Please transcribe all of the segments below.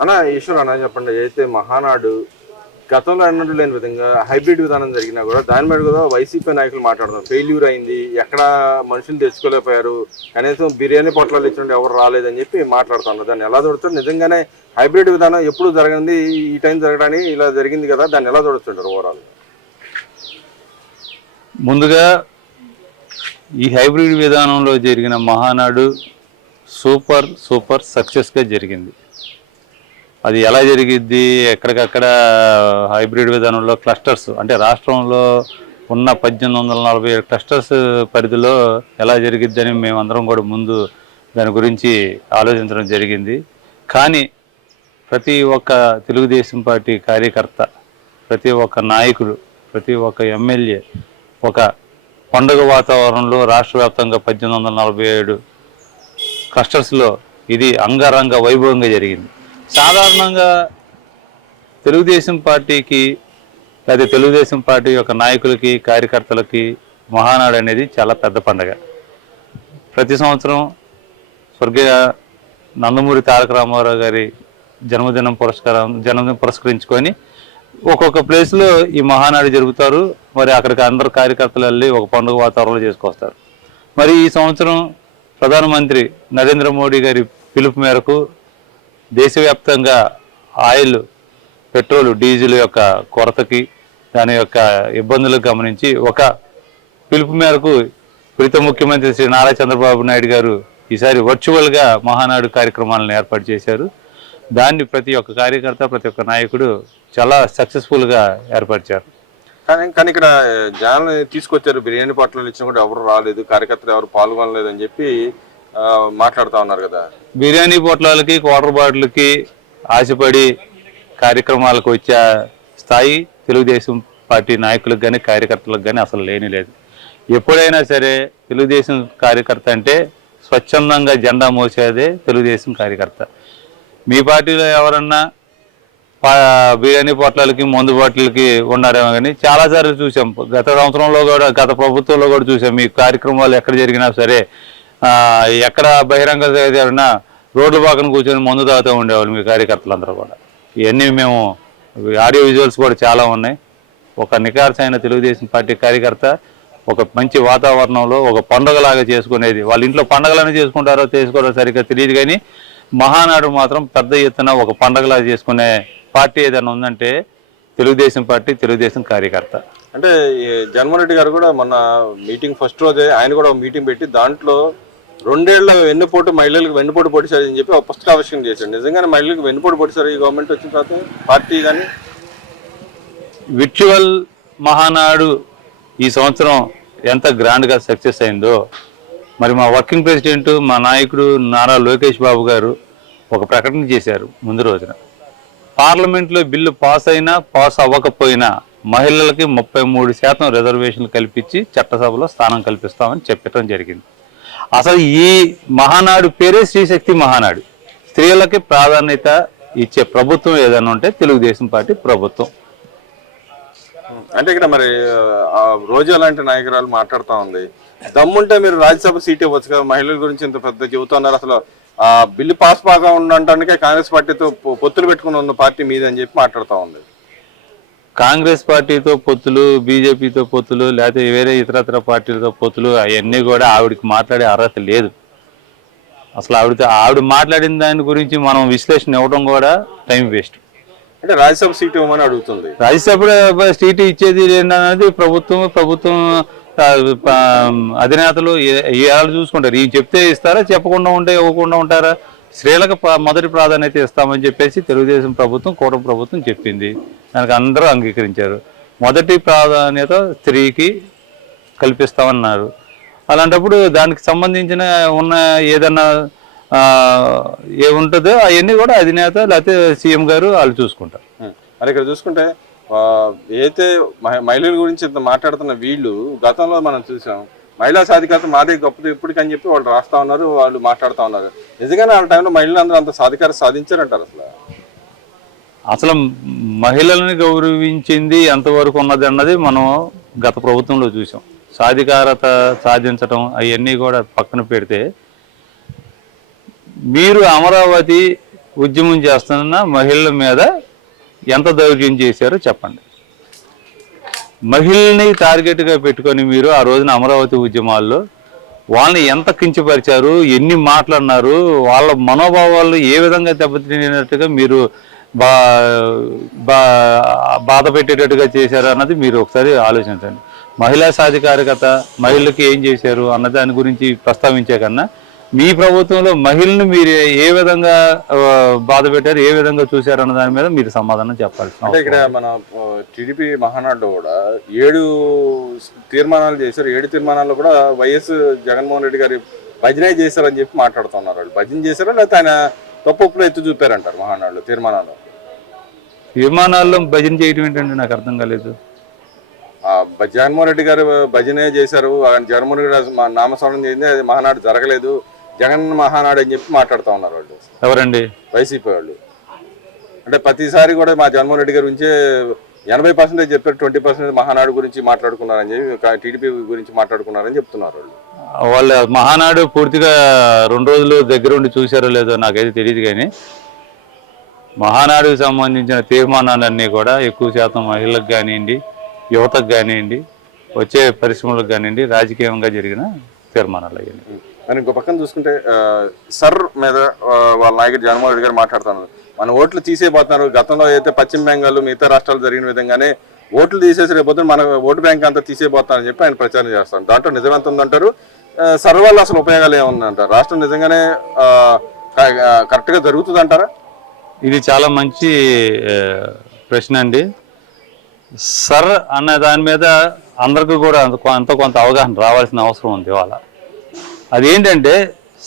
అన్న ఈశ్వర్ అన్న చెప్పండి, అయితే మహానాడు గతంలో ఎన్నడూ లేని విధంగా హైబ్రిడ్ విధానం జరిగినా కూడా దాని మీద కూడా వైసీపీ నాయకులు మాట్లాడుతున్నారు. ఫెయిల్యూర్ అయింది, ఎక్కడ మనుషులు తెచ్చుకోలేకపోయారు, కనీసం బిర్యానీ పొట్లాలు ఇచ్చినట్టు ఎవరు రాలేదని చెప్పి మాట్లాడుతున్నారు. దాన్ని ఎలా చూడతారు? నిజంగానే హైబ్రిడ్ విధానం ఎప్పుడు జరగంది, ఈ టైం జరగడానికి ఇలా జరిగింది కదా, దాన్ని ఎలా చూడొచ్చుంటారు ఓవరాల్? ముందుగా ఈ హైబ్రిడ్ విధానంలో జరిగిన మహానాడు సూపర్ సక్సెస్గా జరిగింది. అది ఎలా జరిగిద్ది, ఎక్కడికక్కడ హైబ్రిడ్ విధానంలో క్లస్టర్స్ అంటే రాష్ట్రంలో ఉన్న 1847 క్లస్టర్స్ పరిధిలో ఎలా జరిగిద్దని మేమందరం కూడా ముందు దాని గురించి ఆలోచించడం జరిగింది. కానీ ప్రతి ఒక్క తెలుగుదేశం పార్టీ కార్యకర్త, ప్రతి ఒక్క నాయకుడు, ప్రతి ఒక్క ఎమ్మెల్యే ఒక పండుగ వాతావరణంలో రాష్ట్ర వ్యాప్తంగా 1847 క్లస్టర్స్లో ఇది అంగరంగ వైభవంగా జరిగింది. సాధారణంగా తెలుగుదేశం పార్టీకి లేదా తెలుగుదేశం పార్టీ యొక్క నాయకులకి కార్యకర్తలకి మహానాడు అనేది చాలా పెద్ద పండుగ. ప్రతి సంవత్సరం స్వర్గీయ నందమూరి తారక రామారావు గారి జన్మదినం పురస్కరించుకొని ఒక్కొక్క ప్లేస్లో ఈ మహానాడు జరుపుతారు. మరి అక్కడికి అందరు కార్యకర్తలు వెళ్ళి ఒక పండుగ వాతావరణంలో చేసుకొస్తారు. మరి ఈ సంవత్సరం ప్రధానమంత్రి నరేంద్ర మోడీ గారి పిలుపు మేరకు దేశవ్యాప్తంగా ఆయిల్, పెట్రోల్, డీజిల్ యొక్క కొరతకి, దాని యొక్క ఇబ్బందులకు గమనించి ఒక పిలుపు మేరకు ప్రీతం ముఖ్యమంత్రి శ్రీ నారా చంద్రబాబు నాయుడు గారు ఈసారి వర్చువల్గా మహానాడు కార్యక్రమాలను ఏర్పాటు చేశారు. దాన్ని ప్రతి ఒక్క కార్యకర్త, ప్రతి ఒక్క నాయకుడు చాలా సక్సెస్ఫుల్గా ఏర్పరిచారు. కానీ ఇక్కడ జనాలు తీసుకొచ్చారు, బిర్యానీ పొట్లాలు ఇచ్చినా కూడా ఎవరు రాలేదు, కార్యకర్తలు ఎవరు పాల్గొనలేదు అని చెప్పి మాట్లాడుతూ ఉన్నారు కదా. బిర్యానీ పొట్లాలకి, క్వార్టర్ బాటిల్కి ఆశపడి కార్యక్రమాలకు వచ్చే స్థాయి తెలుగుదేశం పార్టీ నాయకులకు కానీ కార్యకర్తలకు కానీ అసలు లేని లేదు. ఎప్పుడైనా సరే తెలుగుదేశం కార్యకర్త అంటే స్వచ్ఛందంగా జెండా మోసేదే తెలుగుదేశం కార్యకర్త. మీ పార్టీలో ఎవరన్నా బిర్యానీ పొట్లాలకి, మందు బాటిల్కి ఉన్నారేమో కానీ చాలాసార్లు చూసాం. గత సంవత్సరంలో కూడా, గత ప్రభుత్వంలో కూడా చూసాం. మీ కార్యక్రమాలు ఎక్కడ జరిగినా సరే, ఎక్కడ బహిరంగ జరిగినా రోడ్ల పక్కన కూర్చొని మందు తాగుతూ ఉండేవాళ్ళు మీ కార్యకర్తలందరూ కూడా. ఇవన్నీ మేము ఆడియో విజువల్స్ కూడా చాలా ఉన్నాయి. ఒక నికార్సైన తెలుగుదేశం పార్టీ కార్యకర్త ఒక మంచి వాతావరణంలో ఒక పండుగలాగా చేసుకునేది. వాళ్ళ ఇంట్లో పండుగలను చేసుకుంటారో చేసుకోరో సరిగ్గా తెలియదు, కానీ మహానాడు మాత్రం పెద్ద ఎత్తున ఒక పండుగలాగా చేసుకునే పార్టీ ఏదైనా ఉందంటే తెలుగుదేశం పార్టీ, తెలుగుదేశం కార్యకర్త. అంటే జగన్మోహన్ రెడ్డి గారు కూడా మొన్న మీటింగ్ ఫస్ట్ రోజే ఆయన కూడా మీటింగ్ పెట్టి దాంట్లో 2 ఏళ్ల వెన్నుపోటు మహిళలకు వెన్నుపోటు పొడిచారని చెప్పి ఒక పుస్తకావిష్కరణ చేశాడు. నిజంగానే మహిళలకు వెన్నుపోటు పొడిచారు ఈ గవర్నమెంట్ వచ్చిన తర్వాత పార్టీ కానీ? విర్చువల్ మహానాడు ఈ సంవత్సరం ఎంత గ్రాండ్గా సక్సెస్ అయిందో మరి మా వర్కింగ్ ప్రెసిడెంట్, మా నాయకుడు నారా లోకేష్ బాబు గారు ఒక ప్రకటన చేశారు. ముందు రోజున పార్లమెంట్లో బిల్లు పాస్ అయినా పాస్ అవ్వకపోయినా మహిళలకి 33% రిజర్వేషన్లు కల్పించి చట్టసభలో స్థానం కల్పిస్తామని చెప్పడం జరిగింది. అసలు ఈ మహానాడు పేరే స్త్రీశక్తి మహానాడు. స్త్రీలకి ప్రాధాన్యత ఇచ్చే ప్రభుత్వం ఏదైనా ఉంటే తెలుగుదేశం పార్టీ ప్రభుత్వం. అంటే ఇక్కడ మరి రోజా లాంటి నాయకురాలు మాట్లాడుతూ ఉంది, దమ్ముంటే మీరు రాజ్యసభ సీట్ ఇవ్వచ్చు కదా, మహిళల గురించి ఇంత పెద్ద చెబుతున్నారు, అసలు ఆ బిల్లు పాస్ బాగా ఉండటానికే కాంగ్రెస్ పార్టీతో పొత్తులు పెట్టుకుని ఉన్న పార్టీ మీద అని చెప్పి మాట్లాడుతూ ఉంది. కాంగ్రెస్ పార్టీతో పొత్తులు, బీజేపీతో పొత్తులు, లేకపోతే వేరే ఇతరత్ర పార్టీలతో పొత్తులు అవన్నీ కూడా ఆవిడకి మాట్లాడే అర్హత లేదు. అసలు ఆవిడ మాట్లాడిన దాని గురించి మనం విశ్లేషణ ఇవ్వడం కూడా టైం వేస్ట్. అంటే రాజ్యసభ సీట్ ఇవ్వమని అడుగుతుంది. రాజ్యసభ సీట్ ఇచ్చేది ఏంటనేది ప్రభుత్వం అధినేతలు ఏళ్ళు చూసుకుంటారు. ఈ చెప్తే ఇస్తారా, చెప్పకుండా ఉంటే ఇవ్వకుండా ఉంటారా? స్త్రీలకు మొదటి ప్రాధాన్యత ఇస్తామని చెప్పేసి తెలుగుదేశం ప్రభుత్వం, కూటమి ప్రభుత్వం చెప్పింది. దానికి అందరూ అంగీకరించారు. మొదటి ప్రాధాన్యత స్త్రీకి కల్పిస్తామన్నారు. అలాంటప్పుడు దానికి సంబంధించిన ఉన్న ఏదన్నా ఏముంటుందో అవన్నీ కూడా అధినేత లేకపోతే సీఎం గారు వాళ్ళు చూసుకుంటారు. మరి ఇక్కడ చూసుకుంటే ఏదైతే మహిళల గురించి ఇంత మాట్లాడుతున్న వీళ్ళు గతంలో మనం చూసాం, మహిళా సాధికారత మాదే గొప్పది ఇప్పటికని చెప్పి వాళ్ళు రాస్తా ఉన్నారు, వాళ్ళు మాట్లాడుతూ ఉన్నారు. నిజంగానే ఆ టైంలో మహిళలందరూ అంత సాధికారత సాధించారంటారు? అసలు మహిళల్ని గౌరవించింది ఎంతవరకు ఉన్నది అన్నది మనం గత ప్రభుత్వంలో చూసాం. సాధికారత సాధించడం అవన్నీ కూడా పక్కన పెడితే, మీరు అమరావతి ఉద్యమం చేస్తున్న మహిళల మీద ఎంత దౌర్జన్యం చేశారో చెప్పండి. మహిళల్ని టార్గెట్గా పెట్టుకొని మీరు ఆ రోజున అమరావతి ఉద్యమాల్లో వాళ్ళని ఎంత కించపరిచారు, ఎన్ని మాట్లాడినారు, వాళ్ళ మనోభావాలు ఏ విధంగా దెబ్బతిన్నట్టుగా మీరు బాధ పెట్టేటట్టుగా చేశారు అన్నది మీరు ఒకసారి ఆలోచించండి. మహిళా సాధికారికత, మహిళలకి ఏం చేశారు అన్న దాని గురించి ప్రస్తావించే కన్నా మీ ప్రభుత్వంలో మహిళను మీరు ఏ విధంగా బాధ పెట్టారు, ఏ విధంగా చూశారు అన్న దాని మీద మీరు సమాధానం చెప్పాలి. అంటే ఇక్కడ మన టీడీపీ మహానాడులో కూడా 7 తీర్మానాలు చేశారు. 7 తీర్మానాల్లో కూడా వైఎస్ జగన్మోహన్ రెడ్డి గారి భజనే చేశారని చెప్పి మాట్లాడుతున్నారు. వాళ్ళు భజన చేశారా లేకపోతే ఆయన తప్పులు ఎత్తు చూపారంటారు మహానాడులో తీర్మానాల్లో? తీర్మానాల్లో భజన చేయడం ఏంటంటే నాకు అర్థం కాలేదు. జగన్మోహన్ రెడ్డి గారు భజనే చేశారు, జగన్మోహన్ రెడ్డి గారు నామస్మరణ చేసింది, అది మహానాడు జరగలేదు, జగన్ మహానాడు అని చెప్పి మాట్లాడుతూ ఉన్నారు వాళ్ళు. ఎవరండి? వైసీపీ వాళ్ళు. అంటే ప్రతిసారి కూడా మా జగన్మోహన్ రెడ్డి గారి గురించే 80% చెప్పారు, 20% మహానాడు గురించి మాట్లాడుకున్నారని చెప్పి, టీడీపీ గురించి మాట్లాడుకున్నారని చెప్తున్నారు వాళ్ళు. వాళ్ళ మహానాడు పూర్తిగా 2 రోజులు దగ్గర ఉండి చూశారో లేదో నాకైతే తెలియదు, కానీ మహానాడుకు సంబంధించిన తీర్మానాలన్నీ కూడా ఎక్కువ శాతం మహిళలకు కానివ్వండి, యువతకు కానివ్వండి, వచ్చే పరిశ్రమలకు కానివ్వండి, రాజకీయంగా జరిగిన తీర్మానాలు అయ్యాయి. మరి ఇంకో పక్కన చూసుకుంటే సర్ మీద వాళ్ళ నాయకుడు జగన్మోహన్ రెడ్డి గారు మాట్లాడుతున్నారు, మన ఓట్లు తీసేయబోతున్నారు. గతంలో అయితే పశ్చిమ బెంగాల్ మిగతా రాష్ట్రాలు జరిగిన విధంగానే ఓట్లు తీసేసి రేపు మన ఓటు బ్యాంక్ అంతా తీసేయబోతారని చెప్పి ఆయన ప్రచారం చేస్తారు. దాంట్లో నిజమెంత ఉందంటారు? సర్ వల్ల అసలు ఉపయోగాలు ఏముందంటారు? రాష్ట్రం నిజంగానే కరెక్ట్గా జరుగుతుంది అంటారా? ఇది చాలా మంచి ప్రశ్న అండి. సర్ అన్న దాని మీద అందరికీ కూడా కొంత అవగాహన రావాల్సిన అవసరం ఉంది ఇవాళ. అదేంటంటే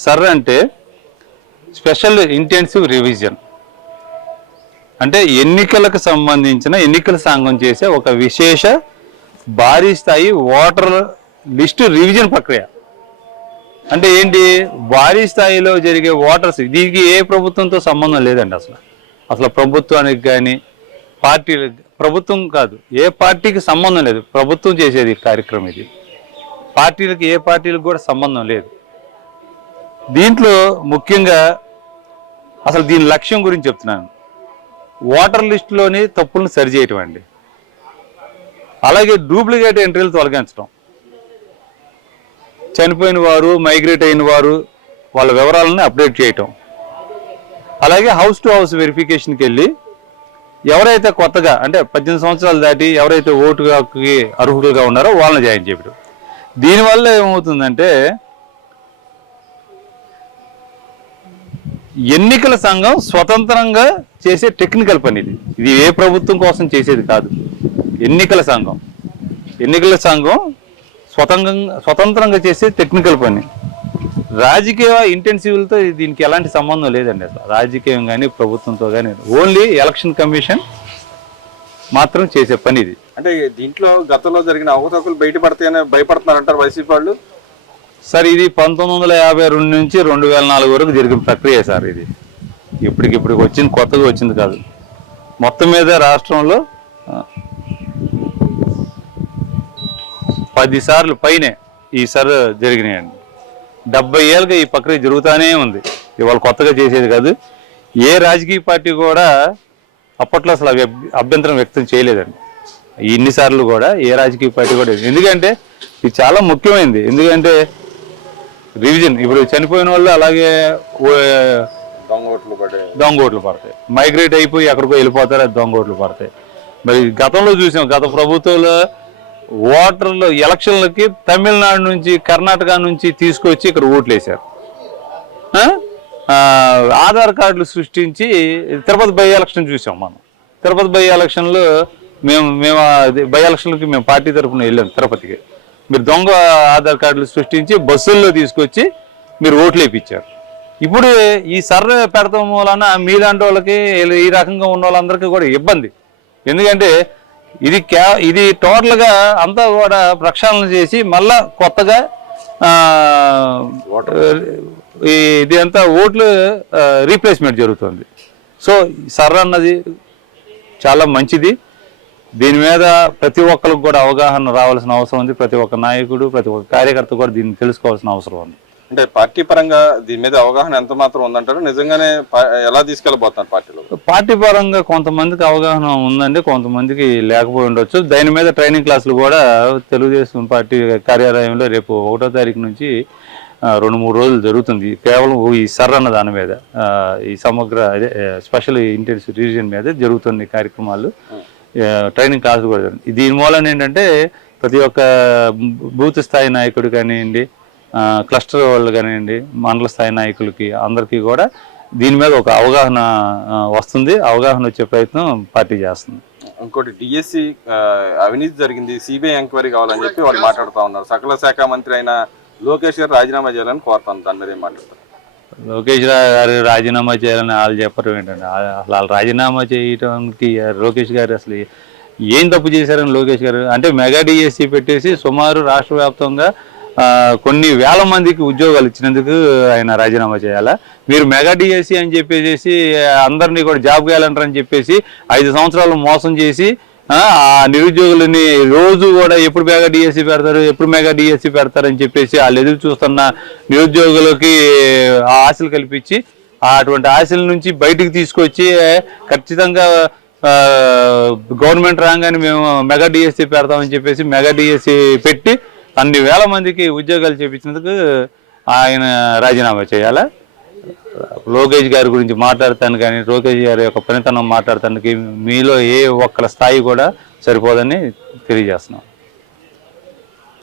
సర్ అంటే స్పెషల్ ఇంటెన్సివ్ రివిజన్, అంటే ఎన్నికలకు సంబంధించిన ఎన్నికల సంఘం చేసే ఒక విశేష భారీ స్థాయి ఓటర్ లిస్టు రివిజన్ ప్రక్రియ. అంటే ఏంటి? భారీ స్థాయిలో జరిగే ఓటర్స్, దీనికి ఏ ప్రభుత్వంతో సంబంధం లేదండి. అసలు ప్రభుత్వానికి కానీ పార్టీలకు, ప్రభుత్వం కాదు, ఏ పార్టీకి సంబంధం లేదు. ప్రభుత్వం చేసేది కార్యక్రమం ఇది. పార్టీలకు, ఏ పార్టీలకు కూడా సంబంధం లేదు. దీంట్లో ముఖ్యంగా అసలు దీని లక్ష్యం గురించి చెప్తున్నాను. ఓటర్ లిస్టులోని తప్పులను సరిచేయటం అండి. అలాగే డూప్లికేట్ ఎంట్రీలు తొలగించడం, చనిపోయిన వారు, మైగ్రేట్ అయిన వారు వాళ్ళ వివరాలను అప్డేట్ చేయటం, అలాగే హౌస్ టు హౌస్ వెరిఫికేషన్కి వెళ్ళి ఎవరైతే కొత్తగా, అంటే 18 సంవత్సరాలు దాటి ఎవరైతే ఓటుకి అర్హులుగా ఉన్నారో వాళ్ళని జాయిన్ చేయడం. దీనివల్ల ఏమవుతుందంటే ఎన్నికల సంఘం స్వతంత్రంగా చేసే టెక్నికల్ పని ఇది. ఇది ఏ ప్రభుత్వం కోసం చేసేది కాదు. ఎన్నికల సంఘం స్వతంత్రంగా చేసే టెక్నికల్ పని. రాజకీయ ఇంటెన్సివ్లతో దీనికి ఎలాంటి సంబంధం లేదండి. అసలు రాజకీయం కానీ ప్రభుత్వంతో కానీ, ఓన్లీ ఎలక్షన్ కమిషన్ మాత్రం చేసే పని ఇది. అంటే దీంట్లో గతంలో జరిగిన అవకతవకలు బయటపడతాయని భయపడుతున్నారంటారు వైసీపీ వాళ్ళు. సార్ ఇది 1952 నుంచి 2004 వరకు జరిగిన ప్రక్రియ సార్. ఇది ఇప్పటికి వచ్చింది, కొత్తగా వచ్చింది కాదు. మొత్తం మీద రాష్ట్రంలో 10 సార్లు పైనే ఈసారి జరిగినాయండి. 70 ఏళ్ళుగా ఈ ప్రక్రియ జరుగుతూనే ఉంది. ఇవాళ కొత్తగా చేసేది కాదు. ఏ రాజకీయ పార్టీ కూడా అప్పట్లో అసలు అభ్యంతరం వ్యక్తం చేయలేదండి. ఇన్నిసార్లు కూడా ఏ రాజకీయ పార్టీ కూడా. ఎందుకంటే ఇది చాలా ముఖ్యమైనది. ఎందుకంటే రివిజన్, ఇప్పుడు చనిపోయిన వాళ్ళు అలాగే దొంగ ఓట్లు పడతాయి, మైగ్రేట్ అయిపోయి ఎక్కడికో వెళ్ళిపోతారు, అది దొంగ ఓట్లు పడతాయి. మరి గతంలో చూసాం, గత ప్రభుత్వంలో ఓటర్లు ఎలక్షన్లకి తమిళనాడు నుంచి, కర్ణాటక నుంచి తీసుకొచ్చి ఇక్కడ ఓట్లు వేశారు. ఆధార్ కార్డులు సృష్టించి తిరుపతి బై ఎలక్షన్ చూసాం మనం. తిరుపతి బై ఎలక్షన్లో మేము బై ఎలక్షన్లకి మేము పార్టీ తరఫున వెళ్ళాం తిరుపతికి. మీరు దొంగ ఆధార్ కార్డులు సృష్టించి బస్సుల్లో తీసుకొచ్చి మీరు ఓట్లు వేయించారు. ఇప్పుడు ఈ సర్వే పెడతాం వలన మీలాంటి వాళ్ళకి, ఈ రకంగా ఉన్న వాళ్ళందరికీ కూడా ఇబ్బంది. ఎందుకంటే ఇది టోటల్గా అంతా కూడా ప్రక్షాళన చేసి మళ్ళా కొత్తగా ఇది అంతా ఓట్లు రీప్లేస్మెంట్ జరుగుతుంది. సో సర్ అన్నది చాలా మంచిది. దీని మీద ప్రతి ఒక్కరికి కూడా అవగాహన రావాల్సిన అవసరం ఉంది. ప్రతి ఒక్క నాయకుడు, ప్రతి ఒక్క కార్యకర్త కూడా దీన్ని తెలుసుకోవాల్సిన అవసరం ఉంది. అంటే పార్టీ పరంగా దీని మీద అవగాహన ఎంత మాత్రం ఉందంటారు, నిజంగానే ఎలా తీసుకెళ్ళబోతున్నారు పార్టీలో? పార్టీ పరంగా కొంతమందికి అవగాహన ఉందండి, కొంతమందికి లేకపోయి ఉండొచ్చు. దాని మీద ట్రైనింగ్ క్లాసులు కూడా తెలుగుదేశం పార్టీ కార్యాలయంలో రేపు 1వ తారీఖు నుంచి 2-3 రోజులు జరుగుతుంది. కేవలం ఈ సర్ అన్న దాని మీద, ఈ సమగ్ర అదే స్పెషల్ ఇంటెన్సివ్ రివిజన్ మీద జరుగుతున్న కార్యక్రమాలు, ట్రైనింగ్ క్లాసులు కూడా జరుగుతుంది. దీని మూలన ఏంటంటే ప్రతి ఒక్క బూత్ స్థాయి నాయకుడు కానివ్వండి, క్లస్టర్ వాళ్ళు కానివ్వండి, మండల స్థాయి నాయకులకి అందరికీ కూడా దీని మీద ఒక అవగాహన వస్తుంది. అవగాహన వచ్చే ప్రయత్నం పార్టీ చేస్తుంది. ఇంకోటి డిఎస్సి అవినీతి జరిగింది, సిబిఐ ఎంక్వైరీ కావాలని చెప్పి వాళ్ళు మాట్లాడుతూ ఉన్నారు. సకల శాఖ మంత్రి అయిన లోకేష్ గారు రాజీనామా చేయాలని కోరుతాను. దాని మీద ఏం మాట్లాడతారు? లోకేష్ గారు రాజీనామా చేయాలని వాళ్ళు చెప్పరు ఏంటంటే, అసలు వాళ్ళు రాజీనామా చేయడానికి లోకేష్ గారు అసలు ఏం తప్పు చేశారని లోకేష్ గారు అంటే మెగా డిఎస్సి పెట్టేసి సుమారు రాష్ట్ర వ్యాప్తంగా కొన్ని వేల మందికి ఉద్యోగాలు ఇచ్చినందుకు ఆయన రాజీనామా చేయాలా? మీరు మెగా డిఎస్సి అని చెప్పేసి అందరినీ కూడా జాబ్ క్యాలెండర్ అని చెప్పేసి 5 సంవత్సరాలు మోసం చేసి ఆ నిరుద్యోగులని రోజు కూడా ఎప్పుడు మెగా డిఎస్సి పెడతారు, ఎప్పుడు మెగా డిఎస్సి పెడతారని చెప్పేసి వాళ్ళు ఎదురు చూస్తున్న నిరుద్యోగులకి ఆశలు కల్పించి అటువంటి ఆశల నుంచి బయటికి తీసుకొచ్చి ఖచ్చితంగా గవర్నమెంట్ రాగానే మేము మెగా డిఎస్సి పెడతామని చెప్పేసి మెగా డిఎస్సి పెట్టి అన్ని వేల మందికి ఉద్యోగాలు చేపించినందుకు ఆయన రాజీనామా చేయాలా? లోకేష్ గారి గురించి మాట్లాడతాను కానీ లోకేష్ గారి యొక్క పనితనం మాట్లాడటానికి మీలో ఏ ఒక్కల స్థాయి కూడా సరిపోదని తెలియజేస్తున్నాం.